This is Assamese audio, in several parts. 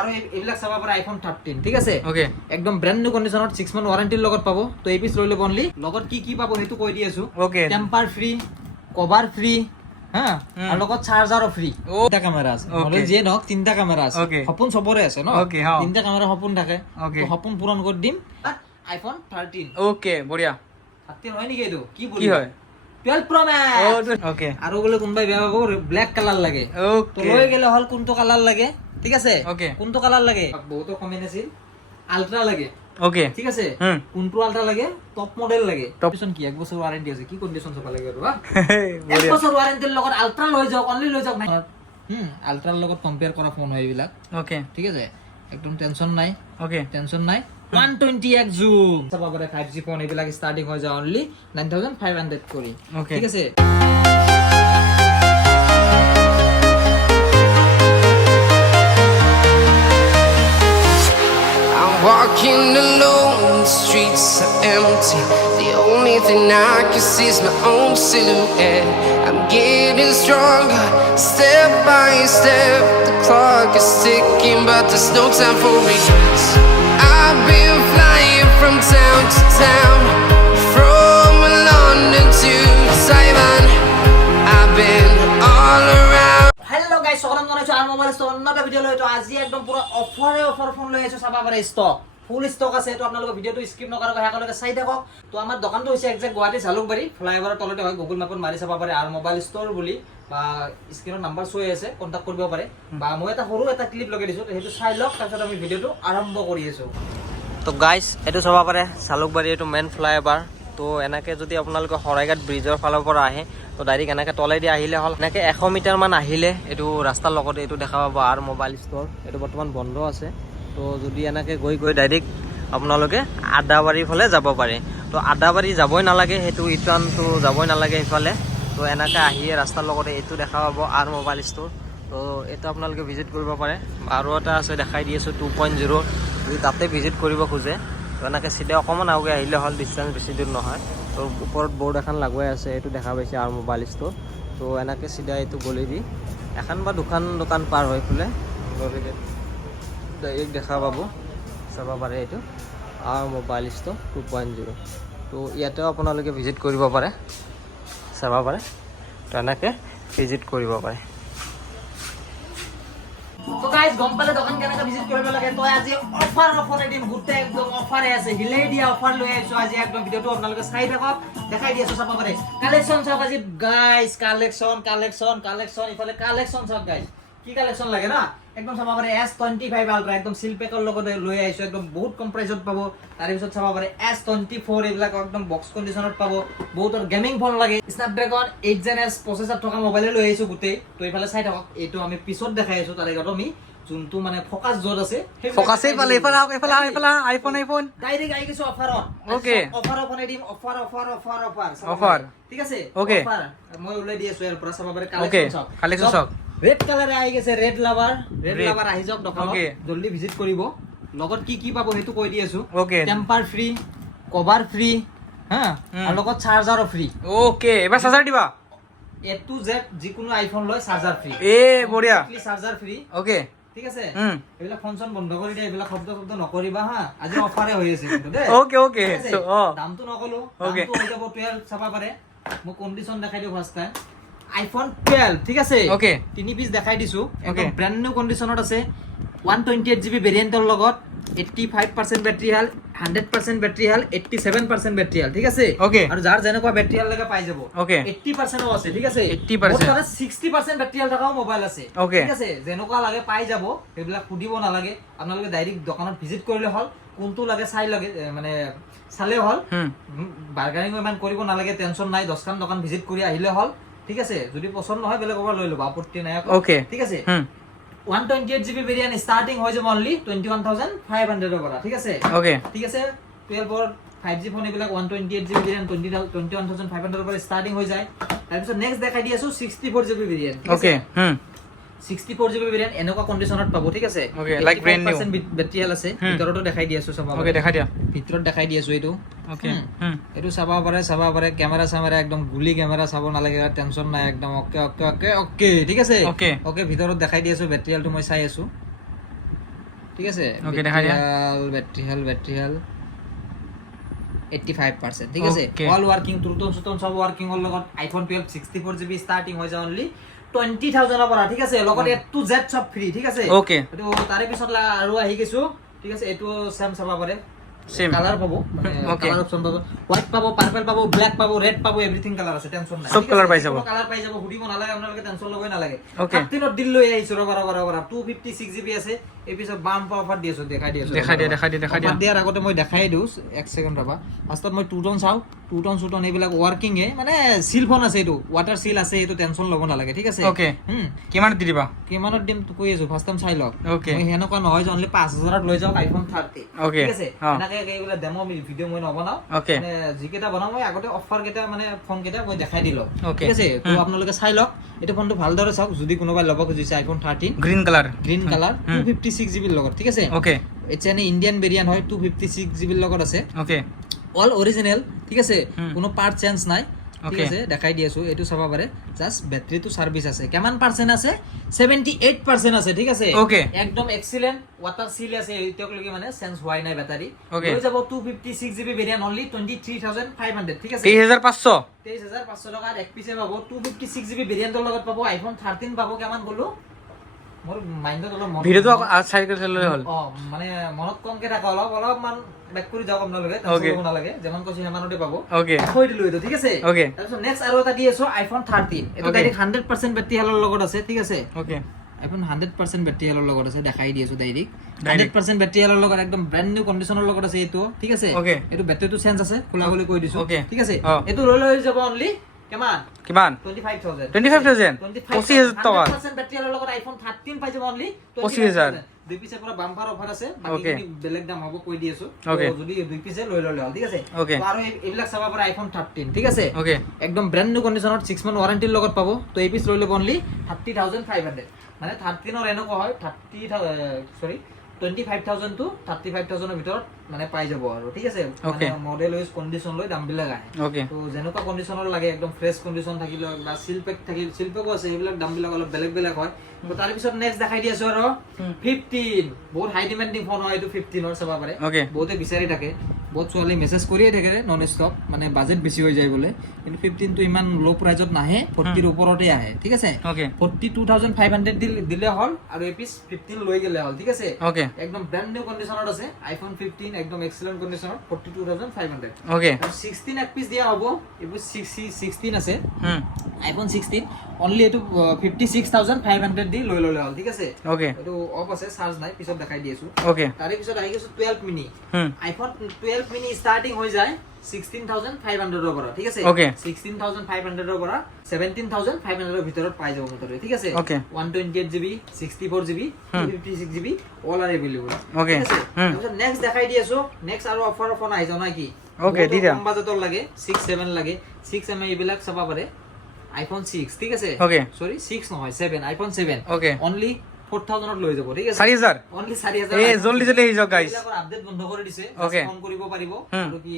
আৰু এইবিলাক চাব পাৰে আইফোন 13 ঠিক আছে ওকে একদম ব্ৰ্যান্ড নিউ কন্ডিশনত 6 মান্থ ওয়াৰেন্টিৰ লগত পাব তো এই পিস লৈ ল'ব অনলি লগত কি পাব হেতু কৈ দি আছো okay temper free cover free হ্যাঁ আর লগত চার্জারও ফ্রি তিনটা ক্যামেরা আছে মানে যে নক তিনটা ক্যামেরা আছে সপোন সবৰে আছে ন তিনটা ক্যামেৰা সপোন থাকে তো সপোন পূৰণ কৰি দিম আইফোন 13 ওকে বঢ়িয়া 13 হয় নেকি এটো কি হয় 12 Pro Max ওকে আৰু বলে কোনবাই বেয়া পাব ব্ল্যাক কালার লাগে তো লৈ গেলে হল কোনটো কালার লাগে ঠিক আছে কোনটো কালার লাগে বহুত কমেন্ট আছিল আলট্রা লাগে ওকে ঠিক আছে কোনটো আলট্রা লাগে টপ মডেল লাগে কন্ডিশন কি এক বছর ওয়ারেন্টি আছে কি কন্ডিশন সব লাগে আৰু এক বছৰ ওয়াৰেন্টিৰ লগত আলট্ৰা লৈ যাওক অনলি লৈ যাওক আলট্ৰাৰ লগত কম্পেয়াৰ কৰা ফোন হয় এইবিলাক ওকে ঠিক আছে একদম টেনশন নাই ওকে টেনশন নাই 120x zoom সব আবার 5G ফোন এইবিলাক স্টার্টিং হৈ যায় অনলি 9500 কৰি ঠিক আছে Walking alone, the streets are empty. The only thing I can see is my own silhouette. I'm getting stronger, step by step. The clock is ticking, but there's no time for regrets. I've been flying from town to town, from London to Taiwan. I've been all around. Hello guys, স্বাগতম জানাইছো আর মোবাইল স্টোর নটা ভিডিও লৈ তো আজি একদম পুরো অফার ফোন লৈ আইছো চাবা পারে স্টক ফুল স্টক আছে তো আপোনালোকে ভিডিওটো স্কিপ নকৰাকৈ হেকলৈকে চাই থাকক তো আমাৰ দোকানটো হৈছে একজেক্ট গুৱাহাটী জালুকবাৰী ফ্লাইওভাৰৰ তলতে হয় গুগল ম্যাপত মাৰি চাবা পাৰে আৰ মোবাইল স্টোৰ বুলি বা স্ক্ৰিনৰ নাম্বাৰ শো আছে কন্টাক্ট কৰিব পাৰে বা মই এটা সৰু এটা ক্লিপ লগাই দিছো তো হেতু চাই লওক তাৰপিছত আমি ভিডিওটো আৰম্ভ কৰি আছো তো গাইস এটো চাবা পাৰে জালুকবাৰী এটো মেইন ফ্লাইওভাৰ তো এনেকে যদি আপোনালোকে হৰাইঘাট ব্ৰিজৰ ফালৰ পৰা আহে তো ডাইৰেক্ট এনেকে তলেদি আহিলে হল এনেকে 100 মিটাৰ মান আহিলে এটো ৰাস্তাৰ লগতে এটো দেখা পাব আৰ মোবাইল স্টোৰ এটো বৰ্তমান বন্ধ আছে তো যদি এনেকে গৈ ডাইৰেক্ট আপোনালোকে আদাবাৰীৰ ফালে যাব পাৰে তো আদাবাৰী যাবই নালাগে হেতু ইটানটো যাবই নালাগে ইফালে তো এনেকে আহি ৰাস্তাৰ লগতে এটো দেখা পাব আৰ মোবাইল স্টোৰ তো এটা আপোনালোকে ভিজিট কৰিব পাৰে আৰু এটা আছে দেখাই দি আছো 2.0 যদি তাতে ভিজিট কৰিব খোজে তো এনেকে সিধা অকমান আগে আহিলে হল ডিসটেন্স বেছি দূৰ নহয় তো ওপৰত বোৰ্ড এখন লাগুৱাই আছে এটো দেখা পাইছে আৰ মোবাইল স্টোৰ তো এনেকে সিধা এটো গলি দি এখন বা দোকান পাৰ হৈ ফুলে ডাইৰেক্ট দেখা পাব চাবা পাৰে এটো আৰ মোবাইল স্টোৰ 2.0 তো ইয়াতেও আপোনালোকে ভিজিট কৰিব পাৰে চাবা পাৰে তো এনেকে ভিজিট কৰিব পাৰে তো গাইস গম্পালে দোকান কেনেকা ভিজিট কৰিব লাগে তো আজি অফার দিম গুটে একদম অফারে আছে হিলাই দিয়া অফার লৈ আইছো আজি একদম ভিডিওটো আপোনালোকে চাই থাকক দেখাই দি আছো চাবা পাৰে কালেকশন সব আজি গাইস কালেকশন ইফালে কালেকশন সব গাইস কি কালেকশন লাগে না একদম চাবা পাৰে S25 আলট্ৰা একদম সিল পেকৰ লগত লৈ আইছো একদম বহুত কম প্ৰাইসত পাব তাৰ পিছত চাবা পাৰে S24 এইবিলাক একদম বক্স কন্ডিশনত পাব বহুতৰ গেমিং ফোন লাগে স্ন্যাপড্ৰাগন 8 Gen S প্ৰসেসৰ থকা মোবাইল লৈ আইছো গুটে তো ইফালে চাই থাকক এটো আমি পিছত দেখাই আছো তাৰ আগত আমি যোনটো মানে ফোকাস জোর আছে ফোকাসই পালে ইফালে আইফোন ডাইরেক্ট আই গেছো অফারত ওকে অফার দিম অফার ঠিক আছে ওকে অফার মই উলাই দি আছো এর পৰা চাবা পাৰে কালেকশন সব ৰেড কালাৰে আই গেছে ৰেড লাভাৰ আহি যাওক দোকানত জলদি ভিজিট কৰিব লগত কি পাব হেতু কৈ দি আছো টেম্পার ফ্রি কভার ফ্রি হ্যাঁ আর লগত চার্জারও ফ্রি ওকে এবার চার্জার দিবা A to Z যিকোনো আইফোন লয় চার্জার ফ্রি বঢ়িয়া চার্জার ফ্রি ওকে ঠিক আছে এবিলা ফাংশন বন্ধ কৰি দিয়া এবিলা শব্দ নকৰিবা হা আজি অফারে হৈ আছে কিন্তু দে ওকে সো দামটো নকলো দামটো হৈ যাব 12 চাবা পাৰে মই কন্ডিশন দেখাই দিও ফার্স্ট টাইম আইফোন 12 ঠিক আছে ওকে তিনি পিস দেখাই দিছো একদম ব্র্যান্ড নিউ কন্ডিশনত আছে 128GB ভেৰিয়েন্টৰ লগত 85% ব্যাটাৰি হেল 100% ব্যাটাৰি হেল 87% ব্যাটাৰি হেল ঠিক আছে আৰু যাৰ যেনেকুৱা ব্যাটারি হেল লাগে পাই যাব 80% ও আছে ঠিক আছে 80% 60% ব্যাটারি হেল থাকাও মোবাইল আছে ঠিক আছে যেনেকুৱা লাগে পাই যাব এইবিলাক খুদিব নালাগে আপোনালোকে ডাইৰেক্ট দোকানত ভিজিট কৰিলে হল কোনটো লাগে চাই লাগে মানে চালে হল বাৰ্গেনিং ইমান কৰিব নালাগে টেনশন নাই 10 খান দোকান ভিজিট কৰি আহিলে হল ঠিক আছে যদি পছন্দ নহয় বেলেগ ওপৰ লৈ ল'বা আপত্তি নাই ঠিক আছে 128GB ভেৰিয়েন্ট স্টাৰ্টিং হৈ যাব অনলি 21500 পৰা ঠিক আছে ঠিক আছে 12 or 5G ফোন এইবিলাক 128GB ভেরিয়েন্ট 21500 পৰা স্টাৰ্টিং হৈ যায় তাৰ পিছত নেক্সট দেখাই দি আছো 64GB variant okay 64GB variant এনেকুৱা কন্ডিশনত পাব ঠিক আছে লাইক ব্ৰ্যান্ড নিউ ব্যাটাৰি হেল আছে ভিতৰটো দেখাই দি আছো চাবা দেখাই দিয়া ভিতৰত দেখাই দি আছো এইটো এটো চাবা পাৰে ক্যামেৰা একদম গুলি ক্যামেৰা চাব নালাগে টেনশন নাই একদম ওকে ঠিক আছে ওকে ভিতৰত দেখাই দি আছো ব্যাটারি হেলটো মই চাই আছো ঠিক আছে Okay, দেখা দিয়া। ব্যাটারি হেল 85%, ঠিক আছে Okay. অল ওয়ার্কিং ট্ৰুটন সুটন সব ওয়াৰ্কিং অল লগত আইফোন 12 64GB স্টাৰ্টিং হৈ যায় অনলি 20000 পৰা, ঠিক আছে লগত A to Z সব ফ্ৰী, ঠিক আছে Okay. এটো তাৰে পিছত আৰু আহি গৈছো, ঠিক আছে এটো সেম চাবা পাৰে Same. কালার পাবো Okay. কালার অপশন পাবো হোয়াইট পাবো পার্পল পাবো ব্ল্যাক পাবো রেড পাবো এভরিথিং কালার আছে টেনশন নাই সব colour পাই যাব। কালার পাই যাব হুডিব নালাগে আপোনালোকে টেনশন লবই নালাগে Okay. 13 দিল লৈ আইছো ৰবা 256GB আছে এপিসোড বাম অফাৰ দিয়েছো দেখাই দিয়েছো দেখাই দিয়া। অফাৰ দিয়াৰ আগতে মই দেখাই দিও এক সেকেন্ড ৰবা ফাৰ্ষ্টত মই টুটন চাও টুটন সুটন এইবিলাক ওয়ার্কিং এ মানে সিল ফোন আছে এটো ওয়াটার সিল আছে এটো টেনশন লব নালাগে, ঠিক আছে Okay. কিমান দি দিবা? কিমানত দিম কৈ আছো ফার্স্ট টাইম চাই লওক Okay. মই হেনকা নহয় যে অনলি 5000ত লৈ যাওক আইফোন 30, Okay. ঠিক আছে অ। এনেকে এইবিলাক ডেমো ভিডিও মই নবনাও Okay. মানে যিকেইটা বনাও মই আগতে অফার কেইটা মানে ফোন কেইটা মই দেখাই দিলো, Okay. ঠিক আছে তো আপোনালোকে চাই লওক এটা ফোনটো ভালদৰে চাওক যদি কোনোবাই ল'ব খুজিছে iPhone 13 green colour. Green colour 256GB ৰ লগত, ঠিক আছে ওকে এটা এনে ইন্ডিয়ান ভেৰিয়েন্ট হয় 256GB ৰ লগত আছে ওকে অল অরিজিনাল, ঠিক আছে কোনো পার্ট চেঞ্জ নাই, ঠিক Okay. আছে দেখাই দি আছো এটো চাবা পাৰে জাস্ট ব্যাটারিটো সার্ভিস আছে কেমন পার্সেন্ট আছে 78% আছে, ঠিক আছে Okay. একদম এক্সিলেন্ট ওয়াটার সিল আছে এতিয়াক লাগি মানে চেঞ্জ হোৱাই নাই ব্যাটারি Okay. হৈ যাব 256GB ভেরিয়েন্ট অনলি 23500, ঠিক আছে 23500 23500 টকাত এক পিছে পাবো 256GB ভেৰিয়েন্টৰ লগত পাবো আইফোন 13 পাবো কেমন গলো মোৰ মাইন্ডত অলপ ভিডিওটো চাইকেল চললে হ'ল। মানে মনত কমকে থাকা অলপমান বেক কৰি যাওক আপোনালোকে Okay. টেনচন নালাগে যেমন কৈছে হেমানতে পাবো ওকে কৈ দিলো এইটো, ঠিক আছে Okay. তাৰপিছত নেক্সট আৰু এটা দি আছো আইফোন 13 এটো Okay. ডাইৰেক্ট 100% বেটাৰি হেলৰ লগত আছে, ঠিক আছে ওকে আইফোন 100% বেটাৰি হেলৰ লগত আছে দেখাই দি আছো ডাইৰেক্ট Direct. 100% বেটাৰি হেলৰ লগত একদম ব্ৰ্যান্ড নিউ কন্ডিশনৰ লগত আছে এটো, ঠিক আছে Okay. এটো বেটাৰিটো চেঞ্জ আছে খোলা খুলি কৈ দিছো, Okay. ঠিক আছে অ। এটো লৈ যাব অনলি কিমান কিমান 25000 25000 25000 টকা 100% বেটাৰি হেলৰ লগত আইফোন 13 পাই যাব অনলি 25000 দুই পিছে পুৰা বাম্পাৰ অফাৰ আছে Okay. বাকি বেলেগ দাম হ'ব কৈ দি আছো Okay. তো যদি দুই পিছে লৈ ললে হ'ল, ঠিক আছে Okay. তো আৰু এইবিলাক চাবা পৰা আইফোন 13, ঠিক আছে ওকে একদম ব্ৰ্যান্ড নিউ কন্ডিশনত 6 মান্থ ওয়াৰেন্টিৰ লগত পাবো তো এই পিস লৈ লব অনলি 30500 মানে 13 ৰ এনেকুৱা হয় 25000 টু 35000 ৰ ভিতৰত মানে পাই যাব আৰু, ঠিক আছে মানে Okay. মডেল ওয়াইজ কন্ডিশন লৈ দাম বিলাক আহে ওকে তো যেনেকুৱা কন্ডিশনৰ লাগে একদম ফ্ৰেছ কন্ডিশন থাকিলে বা সিলপেক থাকিল সিলপেকো আছে এইবিলাক দাম বিলাক অলপ বেলেগ বেলেগ হয় তো তাৰ পিছত নেক্সট দেখাই দি আছো আৰু 15 বহুত হাই ডিমান্ডিং ফোন হয় এইটো 15 ৰ চাবা পাৰে ওকে বহুতে বিচাৰি থাকে বহুত ছোৱালী মেছেজ কৰিয়ে থাকে নন ষ্টপ মানে বাজেট বেছি হৈ যায় বোলে কিন্তু 15 টো ইমান লো প্ৰাইজত নাহে 40 ৰ ওপৰতে আহে, ঠিক আছে ওকে 42500 দিলে হল আৰু এই পিস 15 লৈ গেলে হল, ঠিক আছে ওকে একদম ব্র্যান্ড নিউ কন্ডিশনত আছে আইফোন 15 একদম এক্সিলেন্ট কন্ডিশনত 42500 ওকে আৰু 16 এক পিস দিয়া হ'ব এইবোৰ 16 আছে হুম আইফোন 16 অনলি এটো 56500 দি লৈ ললে হল, ঠিক আছে ওকে এটো অফ আছে চার্জ নাই পিছত দেখাই দি আছো ওকে তাৰে পিছত আহি গৈছো 12 মিনি হুম আইফোন 12 মিনি স্টাৰ্টিং হৈ যায় 16500 ৰ পৰা, ঠিক আছে Okay. 16500 ৰ পৰা 17500 ৰ ভিতৰত পাই যাব মোটামুটি, ঠিক আছে Okay. 128GB 64GB 256GB all R available, Okay. তাৰপিছত নেক্সট দেখাই দি আছো নেক্সট আৰু অফাৰ ফোন আহি যাও না কি Okay, দি দিয়া। কম বাজেটৰ লাগে 6 7 লাগে 6 এম এইবিলাক চাবা পাৰে আইফোন 6, ঠিক আছে Okay. সরি 6 নহয় 7 আইফোন 7 Okay. অনলি 4000 ত লৈ যাব, ঠিক আছে 4000 অনলি 4000 এ জলদি জলদি আহি যাওক গাইস এইবিলাকৰ আপডেট বন্ধ কৰি দিছে Okay. ফোন কৰিব পাৰিব আৰু কি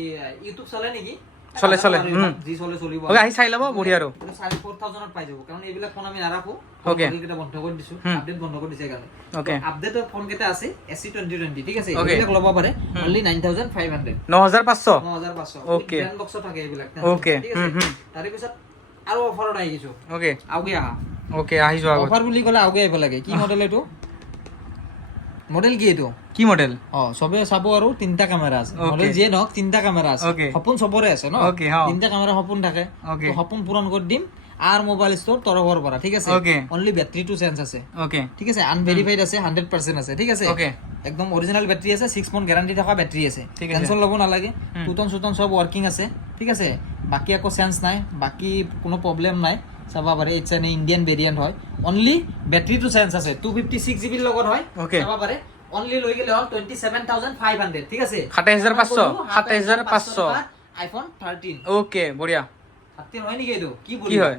ইউটিউব চলে নেকি চলে, চলে, যি চলে চলিব ওকে আহি চাই ল'ব বঢ়িয়া আৰু 4000 ত পাই যাব কাৰণ এইবিলাক ফোন আমি নাৰাখো Okay. কেইটা বন্ধ কৰি দিছো আপডেট বন্ধ কৰি দিছে কাৰণে Okay. আপডেটৰ ফোন কেইটা আছে SC 2020, ঠিক আছে Okay. এইবিলাক ল'ব পাৰে অনলি 9500 9500 9500 Okay. ব্ৰ্যান্ড বক্স থাকে এইবিলাক Okay. ঠিক আছে তাৰে পিছত আৰু অফাৰত আহি গৈছো ওকে আউগে আহা ওকে আহি যোৱা আগত অফার বুলি ক'লে আউগে আহিব লাগে কি মডেল এইটো মডেল কি এইটো কি মডেল সবে চাব আৰু তিনটা ক্যামেৰা আছে Okay. মডেল যিয়ে নহওক তিনটা ক্যামেৰা আছে Okay. সপোন সবৰে আছে ন Okay, হ্যাঁ। তিনটা ক্যামেৰা সপোন থাকে Okay. তো সপোন পূৰণ কৰি দিম আৰ মোবাইল স্টোৰ তৰফৰ পৰা ঠিক আছে Okay. Only battery to change আছে ওকে ঠিক আছে আনভেরিফাইড আছে 100% আছে ঠিক আছে Okay. একদম অরিজিনাল ব্যাটারি আছে 6 মান্থ গ্যারান্টি থকা ব্যাটারি আছে ঠিক আছে। টেনশন লব নালাগে টুটন সুটন সব ওয়ার্কিং আছে ঠিক আছে বাকি একো সেন্স নাই বাকি কোনো প্রবলেম নাই চাবা পাৰে ইটস এন ইন্ডিয়ান ভেৰিয়েন্ট হয় অনলি ব্যাটাৰি টু চেঞ্জ আছে 256 জিবি লগত হয় Okay. চাবা পাৰে অনলি লৈ গেলে হল 27500 ঠিক আছে 27500 27500 আইফোন 13 ওকে বঢ়িয়া 13 হয় নেকি এটো কি কি হয়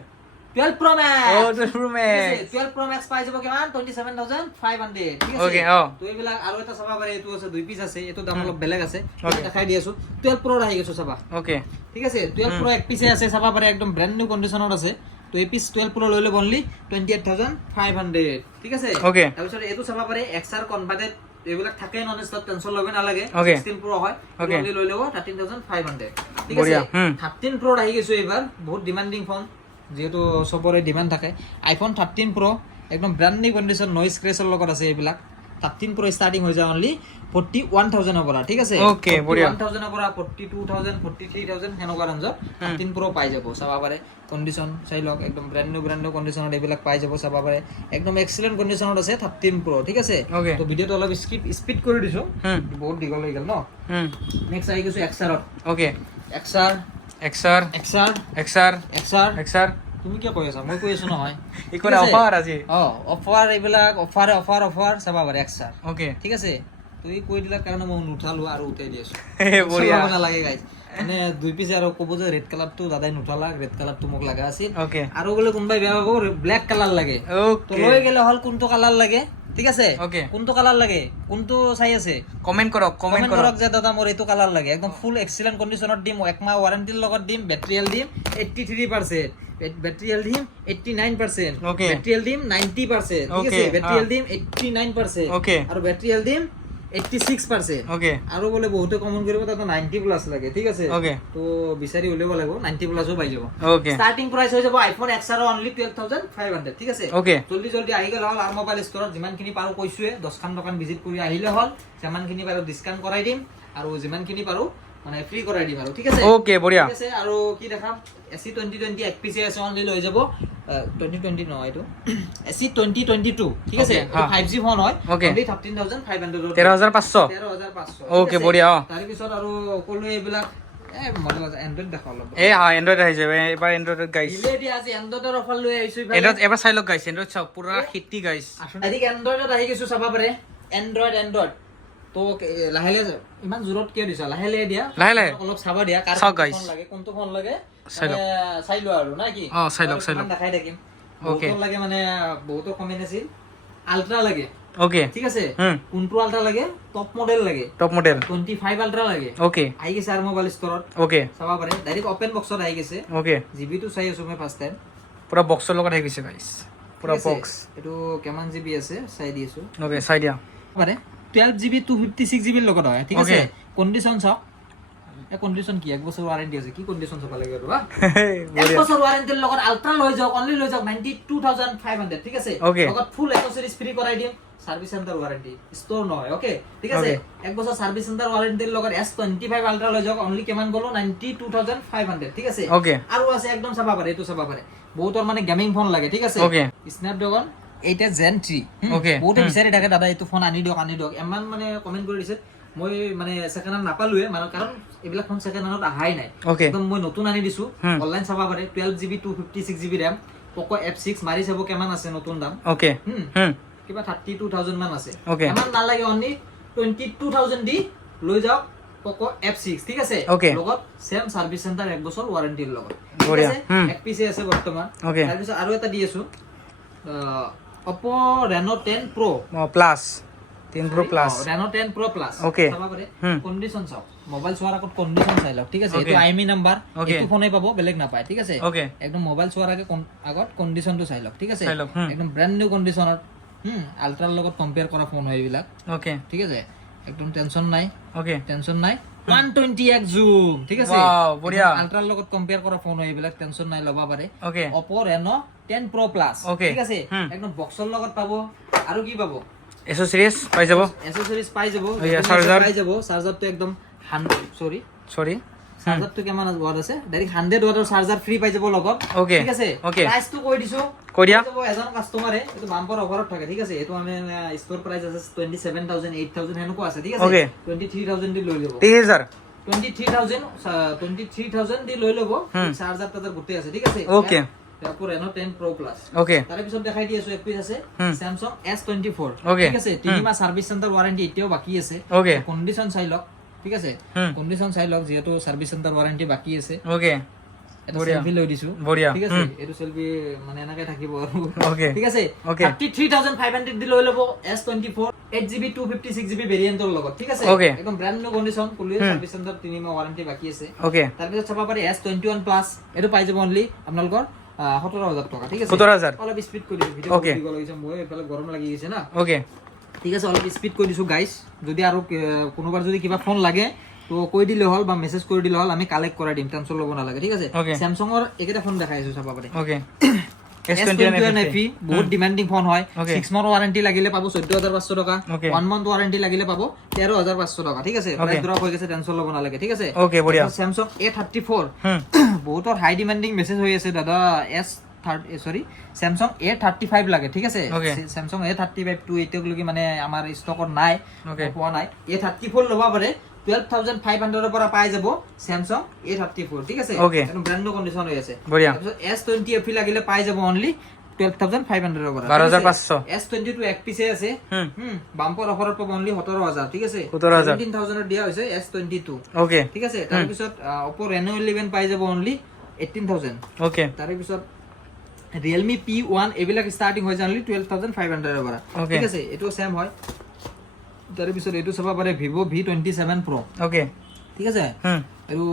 12 Pro Max ও 12 Pro Max 12 Pro Max পাই যাব কিমান 27500 ঠিক আছে Okay, তো এইবিলাক আৰু এটা চাবা পাৰে এটো আছে দুই পিস আছে এটো দাম অলপ বেলেগ আছে Okay. দেখাই দি আছো 12 Pro আহি গৈছো চাবা ওকে ঠিক আছে 12 Pro এক পিসে আছে চাবা পাৰে একদম ব্র্যান্ড নিউ কন্ডিশনত আছে তো এই পিস 12 Pro লৈ লব অনলি 28500 ঠিক আছে Okay. তাৰপিছত এটো চাবা পাৰে XR কনভার্টেড এইবিলাক থাকে নন ষ্টক, টেনচন ল'ব নালাগে। Okay. 16 Pro হয়, Okay. only লৈ ল'ব 13,500, ঠিক আছে। বঢ়িয়া, 13 Pro আহি গৈছো এইবাৰ, বহুত ডিমান্ডিং ফোন, যেহেতু সবৰে ডিমান্ড থাকে। আইফোন 13 Pro একদম ব্ৰ্যান্ড নিউ কন্ডিশন, নইজ স্ক্ৰেচৰ লগত আছে এইবিলাক। 13 Pro ষ্টাৰ্টিং হৈ যায় অনলি 41,000 পৰা, ঠিক আছে। Okay, বঢ়িয়া। 41,000 পৰা 42,000 43,000 সেনেকুৱা ৰেঞ্জত 13 Pro পাই যাব, চাব পাৰে। কন্ডিশন চাই লওক, একদম ব্ৰ্যান্ড নিউ কন্ডিশনত এইবিলাক পাই যাব, চাব পাৰে। একদম এক্সিলেন্ট কন্ডিশনত আছে 13 Pro, ঠিক আছে। Okay. তো ভিডিওটো অলপ স্পীড কৰি দিছো, বহুত দীঘল হৈ গ'ল ন। নেক্সট আহি গৈছো XR। Okay XR XR XR XR XR XR তুমি কিয় কৈ আছা? মই কৈ আছো নহয়। ইকো অফাৰ আজি অফাৰ, এইবিলাক অফাৰ চাবা পাৰে XR, ওকে ঠিক আছে। তুমি কৈ দিলা কাৰণে মই নুঠালো আৰু উঠাই দি আছো। বঢ়িয়া চাব নালাগে গাইজ, মানে দুই পিছে আৰু ক'ব যে ৰেড কালাৰটো দাদাই নুঠালা, ৰেড কালাৰটো মোক লগা আছিল। ওকে আৰু বোলে কোনোবাই বেয়া পাব ব্লেক কালাৰ লাগে, তো ওকে লৈ গেলে হ'ল কোনটো কালাৰ লাগে, ঠিক আছে। Okay. কোনটো কালাৰ লাগে, কোনটো চাই আছে কমেন্ট কৰক কমেন্ট কৰক যে দাদা মোৰ এইটো কালাৰ লাগে। একদম ফুল এক্সিলেন্ট কন্ডিশনত দিম, 1 মাহ ৱাৰেণ্টিৰ লগত দিম। বেটাৰী হেল্থ দিম 83%, বেটাৰী হেল্থ দিম 89%, Okay. বেটাৰী হেল্থ দিম 90%, ঠিক আছে। Okay, বেটাৰী হেল্থ দিম 89%, Okay. আৰু বেটাৰী হেল্থ দিম 86%। ওকে আৰু বোলে বহুতে কমেন্ট কৰিব তাতে 90 প্লাছ লাগে, ঠিক আছে। Okay. তো বিচাৰি উলিয়াব লাগিব, 90 প্লাছো পাই যাব। ওকে স্টার্টিং প্রাইস হৈ যাব আইফোন XR অনলি 12,500, ঠিক আছে। Okay. জলদি আহি গ'ল হ'ল। আৰু মোবাইল ষ্টৰত যিমানখিনি পাৰো কৈছোৱে, 10খন দোকান ভিজিট কৰি আহিলে হ'ল। যিমানখিনি পাৰো ডিসকাউন্ট কৰাই দিম, আৰু যিমানখিনি পাৰো মানে ফ্ৰী কৰাই দিম আৰু, ঠিক আছে। ওকে বঢ়িয়া ঠিক আছে। আৰু কি দেখাম, AC 2020 এক পিছে আছে অনলি লৈ যাব 2020 নহয় এইটো AC 2022, ঠিক আছে। Okay, হা। 5G ফোন হয়, Okay. অনলি 13,500, 13,500 13,500, Okay, বঢ়িয়া, অ। তাৰ পিছত আৰু ক'লো এইবিলাক মডেল আছে। এন্ড্ৰইড দেখাও অলপ। এ হা এন্ড্ৰইড আহি যাবে এবাৰ এন্ড্ৰইডত গাইছ দিলে দিয়া আজি এন্ড্ৰইডৰ অফাৰ লৈ আহিছো ইফালে। এন্ড্ৰইড এবাৰ চাই লওক গাইছ এন্ড্ৰইড চাওক পুৰা হিটি গাইছ আজি এন্ড্ৰইডত আহি গৈছো, চাব পাৰে। এন্ড্ৰইড তো লাহে লাহে ইমান জোৰত কিয় দিছা? লাহে লাহে দিয়া, লাহে লাহে। অলপ চাব দিয়া, কাৰ চাওক guys। ফোন লাগে, কোনটো ফোন লাগে চাই লওক। চাই লোৱা আৰু না কি। চাই লওক, চাই ইমান লওক। দেখাই থাকিম। Okay. বহুতৰ লাগে মানে, বহুতৰ কমেন্ট আছিল আল্ট্ৰা লাগে, ওকে ঠিক আছে। কোনটো আল্ট্ৰা লাগে? টপ মডেল লাগে, টপ মডেল 25 আল্ট্ৰা লাগে। ওকে আহি গৈছে আৰু মোবাইল ষ্টৰত, ওকে চাব পাৰে। ডাইৰেক্ট ওপেন বক্সত আহি গৈছে। ওকে জিবিটো চাই আছো মই ফাৰ্ষ্ট টাইম, পুৰা বক্সৰ লগত আহি গৈছে গাইছ পুৰা বক্স এইটো কিমান জিবি আছে চাই দি আছো। ওকে চাই দিয়া পাৰে 12GB 256GB লগত হয়, ঠিক আছে। Okay. কন্ডিশন চাওক, এই কন্ডিশন কি 1 বছৰ ৱাৰেন্টি আছে, কি কন্ডিশন চাব লাগে ৰবা। 1 বঢ়িয়া বছৰ ৱাৰেন্টিৰ লগত আল্ট্ৰা লৈ যাওক, অনলি লৈ যাওক 92,500, ঠিক আছে। Okay. লগত ফুল এক্সেসৰিজ ফ্ৰী কৰাই দিম, সাৰ্ভিস সেন্টাৰ ওয়াৰেন্টি, স্টোৰ নহয়, ওকে, ঠিক আছে। Okay. 1 বছৰ সাৰ্ভিস সেন্টাৰ ওয়াৰেন্টিৰ লগত S25 আল্ট্ৰা লৈ যাওক, অনলি কিমান গলো 92,500, ঠিক আছে। Okay. আৰু আছে একদম চাব পাৰে, এইটো চাব পাৰে। বহুতৰ মানে গেমিং ফোন লাগে, ঠিক আছে। Okay. স্ন্যাপড্ৰাগন 8 Gen 3, Okay. বহুতে বিচাৰি থাকে দাদা এইটো ফোন আনি দিয়ক এমান মানে কমেন্ট কৰি দিছে। মই মানে সেকেন্ড হ্যান্ড নাপালোৱে, মানে কাৰণ এইবিলাক ফোন সেকেন্ড হ্যান্ডত আহাই নাই। Okay. একদম মই নতুন আনি দিছো, অনলাইন চাব পাৰে। 12GB 256GB RAM, Poco F6 মাৰি চাব কিমান আছে নতুন দাম। ওকে কিবা 32,000 মান আছে। Okay. ইমান নালাগে, অনলি 22,000 দি লৈ যাওক Poco F6, ঠিক আছে। Okay. লগত সেম সার্ভিস সেন্টার 1 বছৰ ওয়াৰেন্টিৰ লগত, ঠিক বঢ়িয়া। আছে। এক পিছে আছে বৰ্তমান। Okay. তাৰ পিছত আৰু এটা দি আছো, Oppo Reno 10 Pro plus 3 Pro plus Reno 10 Pro Plus, Okay. চাব পাৰে। হুম। কন্ডিশন চাওক, মোবাইল চোৱাৰ আগত কন্ডিশন চাই লওক, ঠিক আছে। Okay. এইটো আইমি নাম্বাৰ, Okay. এইটো ফোনে পাব, বেলেগ নাপায়, ঠিক আছে। Okay. একদম মোবাইল চোৱাৰ আগত কন্ডিশনটো চাই লওক, ঠিক আছে। চাই লওক, হুম। একদম ব্র্যান্ড নিউ কন্ডিশনত, আল্ট্ৰাৰ লগত কম্পেয়াৰ কৰা ফোন হয় এইবিলাক, ওকে ঠিক আছে। একদম টেনশন নাই, ওকে 120x জুম, ঠিক আছে। Wow, বঢ়িয়া। আল্ট্ৰাৰ লগত কম্পেয়াৰ কৰা ফোন হয় এইবিলাক, টেনশন নাই, ল'ব পাৰে। Okay Oppo Reno 10 Pro Plus, Okay. ঠিক আছে। হুম। একদম বক্সৰ লগত পাব। আৰু কি পাব? এসেসরিজ পাই যাব এসেসরিজ পাই যাব, চার্জার পাই যাব। চার্জারটো একদম 100, সরি, সরি চার্জারটো কিমান ওয়াট আছে? ডাইরেক্ট 100 ওয়াটৰ চাৰ্জাৰ ফ্ৰি পাই যাব লগত, Okay. ঠিক আছে। Okay. প্ৰাইসটো কৈ দিছো, কৈ দিয়া। পাই যাব এজন কাস্টমাৰে। এইটো বাম্পাৰ অফাৰত থাকে, ঠিক আছে। এইটো আমি স্টোৰ প্ৰাইস আছে 27,000 8,000 হেনকো আছে, ঠিক আছে। Okay. 23,000 দি লৈ ল'ব, 3000 23,000 দি লৈ ল'ব। চার্জার তাদের গোটেই আছে, ঠিক আছে। Okay. Oppo Reno 10 Pro Plus, okay তাৰে পিছত দেখাই দি আছো এক পিস আছে Samsung S24, Okay. ঠিক আছে। 3 মাহ সার্ভিস সেন্টার ওয়ারেন্টি এতিয়াও বাকি আছে। ওকে কন্ডিশন চাই লওক, ঠিক আছে। কন্ডিশন চাই লওক, যেহেতু সার্ভিস সেন্টার ওয়ারেন্টি বাকি আছে। ওকে এটা বঢ়িয়া। সেলফি লৈ দিছো, বঢ়িয়া। ঠিক আছে। এইটো সেলফি মানে এনেকৈ থাকিব আৰু, Okay. ঠিক আছে। Okay. 33,500 দি লৈ ল'ব S24 8GB 256GB ভেৰিয়েন্টৰ লগত, ঠিক আছে। Okay. একদম ব্ৰ্যান্ড নিউ কন্ডিশন, ফুলি সাৰ্ভিস সেন্টাৰ 3 মাহ ওয়াৰেন্টি বাকি আছে। ওকে তাৰ পিছত চাব পাৰি S21 Plus, এইটো পাই যাব অনলি আপোনালোকৰ 17,000 টকা, ঠিক আছে। 17,000 অলপ স্পিড কৰি ভিডিও Okay. কৰিব লাগিছে, মই এফালে গৰম লাগি গৈছে না। ওকে ঠিক আছে অলপ স্পীড কৰি দিছোঁ গাইজ যদি আৰু কোনোবাৰ যদি কিবা ফোন লাগে তো কৈ দিলে হ'ল বা মেছেজ কৰি দিলে হ'ল আমি কালেক্ট কৰাই দিম টেনশ্যন ল'ব নালাগে ঠিক আছে Okay. চেমচাঙৰ এইকেইটা ফোন দেখাই আছোঁ চাব পাৰে ওকে S21 FE বহুত ডিমান্ডিং ফোন হয় Okay. 6 মান্থ ওয়ারেন্টি লাগিলে পাবো 14500 টাকা Okay. 1 মান্থ ওয়ারেন্টি লাগিলে পাবো 13500 টাকা ঠিক আছে প্রাইস ড্রপ হৈ গৈছে টেনশন ল'ব নালাগে ঠিক আছে Okay, বঢ়িয়া। Samsung A34 হুম বহুতৰ হাই ডিমান্ডিং মেছেজ হৈ আছে দাদা Samsung A35 লাগে ঠিক আছে Okay. Samsung A35 টু এতিয়ালৈকে মানে আমাৰ ষ্টকত নাই Okay. পোৱা নাই A34 ল'ব পাৰে 12500 ৰ পৰা পাই যাব Samsung A34 ঠিক আছে Okay. এটো ব্ৰ্যান্ড নিউ কন্ডিশন হৈ আছে বঢ়িয়া। তাৰপিছত S20 FE লাগিলে পাই যাব অনলি 12500 ৰ পৰা 12500 S22 এক পিছে আছে হুম বাম্পাৰ অফাৰত পাব অনলি 17000 ঠিক আছে 17000 17000 ৰ দিয়া হৈছে S22 ওকে ঠিক আছে তাৰ পিছত Oppo Reno 11 পাই যাব অনলি 18000 ওকে তাৰ পিছত Realme P1 এবিলাক ষ্টাৰ্টিং হৈ যায় অনলি 12500 ৰ পৰা Okay. ঠিক আছে এটো সেম হয় তাৰ পিছত এটো চাবা পাৰে Vivo V27 Pro ওকে ঠিক আছে হুম আৰু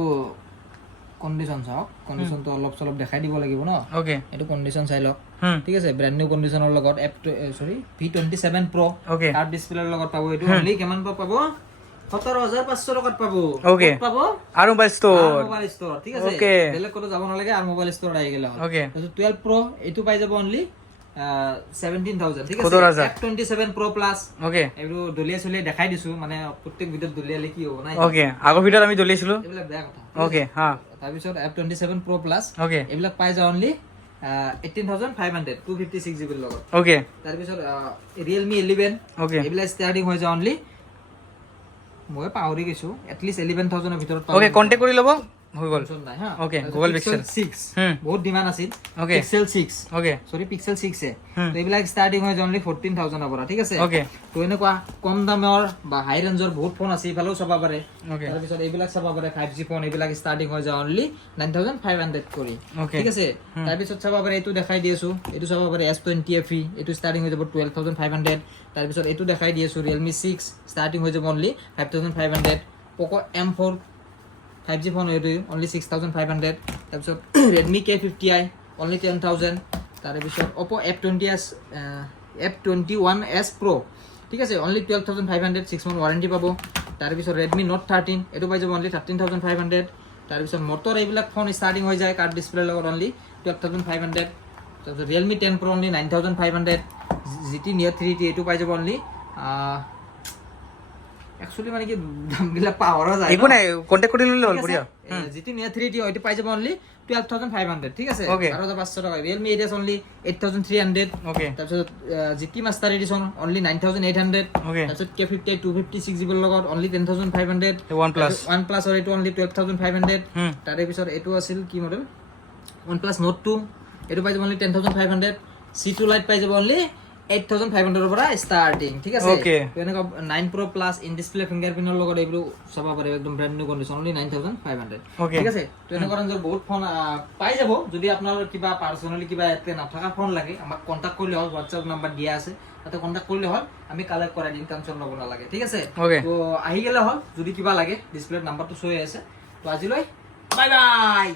কন্ডিশন চাওক কন্ডিশন তো অলপ চলপ দেখাই দিব লাগিব ন ওকে এটো কন্ডিশন চাই লওক হুম ঠিক আছে ব্র্যান্ড নিউ কন্ডিশনৰ লগত V27 Pro Okay. কাৰ্ড ডিসপ্লেৰ লগত পাব এটো অনলি কিমান পাব 17500 টকাত পাব Okay. ক'ত পাব আৰু মোবাইল ষ্ট'ৰ মোবাইল ষ্ট'ৰ ঠিক আছে Okay. বেলেগ ক'তো যাব নালাগে আৰু মোবাইল ষ্ট'ৰ আহি গেলা Okay. তাৰপিছত 12 Pro এটো পাই যাব অনলি 17000 ঠিক আছে 17000 F27 Pro Plus ওকে এটো দলিয়া চলিয়া দেখাই দিছো মানে প্ৰত্যেক ভিডিঅ'ত দলিয়ালে কি হ'ব নাই ওকে আগৰ ভিডিঅ'ত আমি দলিয়াইছিলো এইবিলাক বেয়া কথা ওকে হা তাৰপিছত F27 Pro Plus ওকে এইবিলাক পাই যাও অনলি 18500 256 GB লগত ওকে তাৰপিছত Realme 11 ওকে এইবিলাক ষ্টাৰ্টিং হৈ যায় অনলি মই পাহৰি গৈছো এটলিষ্ট 11000 ৰ ভিতৰত ওকে কন্টেক্ট কৰি ল'ব হৈ গ'ল টেনচন নাই হা Okay, তাৰপিছত Google Pixel Pixel 6 হুম। বহুত ডিমান্ড আছিল Okay. Pixel 6 okay sorry Pixel 6 এ হুম। তো এইবিলাক ষ্টাৰ্টিং হৈ অনলি 14000 ৰ পৰা ঠিক আছে Okay. তো এনেকুৱা কম দামৰ বা হাই ৰেঞ্জৰ বহুত ফোন আছে ইফালেও চাব পাৰে Okay. তাৰ পিছত এইবিলাক চাব পাৰে 5G ফোন এইবিলাক ষ্টাৰ্টিং হৈ যায় অনলি 9500 কৰি Okay. ঠিক আছে তাৰ পিছত চাব পাৰে এইটো দেখাই দি আছো এইটো চাব পাৰে S20 FE এইটো ষ্টাৰ্টিং হৈ যাব 12500 তাৰ পিছত এইটো দেখাই দি আছো Realme 6 ষ্টাৰ্টিং হৈ যাব only 5500 Poco M4 5G phone এইটো only 6500 তাৰপিছত Redmi K50i only 10000 তাৰপিছত Oppo F21s Pro ঠিক আছে only 12500 6 month warranty পাব তাৰপিছত Redmi Note 13 এটো পাই যাব only 13500 তাৰপিছত Moto এইবিলাক ফোন ষ্টাৰ্টিং হৈ যায় কাৰ্ড ডিসপ্লে লগত only 12500 তাৰপিছত Realme 10 Pro only 9500 GT Neo 3T এটো পাই যাব only একচুয়ালি মানে কি দামগিলা পাহৰা যায় একো নাই কন্টেক্ট কৰি ল'লে হ'ল বঢ়িয়া GT Neo 3T এটো পাই যাব only 12500 ঠিক আছে Okay. 12500 টাকা Realme 8s only 8300 ওকে তাৰপিছত GT Master Edition only 9800 Okay. তাৰপিছত K50 256 GB লগত only 10500 OnePlus OnePlus or এটো only 12500 হুম তাৰে পিছত এটো আছিল কি মডেল OnePlus Note 2 এটো পাই যাব only 10500 C2 Lite পাই যাব only 8500 ৰ পৰা ষ্টাৰ্টিং ঠিক আছে Okay. এনেকা 9 Pro Plus ইন ডিসপ্লে ফিঙ্গাৰপ্ৰিন্টৰ লগত এইবোৰ চাব পাৰে একদম brand new condition only 9500 Okay. ঠিক আছে তো এনেকা ৰেঞ্জৰ বহুত ফোন পাই যাব যদি আপোনাৰ কিবা পাৰ্সোনালি কিবা এতে নাথাকা ফোন লাগে আমাক কন্টাক্ট কৰিলে হ'ল WhatsApp নাম্বাৰ দিয়া আছে তাতে কন্টাক্ট কৰিলে হ'ল আমি কালেক্ট কৰাই দিম টেনচন ল'ব নালাগে ঠিক আছে Okay. তো আহি গেলে হ'ল যদি কিবা লাগে ডিসপ্লে নাম্বাৰটো শো হৈ আছে তো আজিলৈ বাই বাই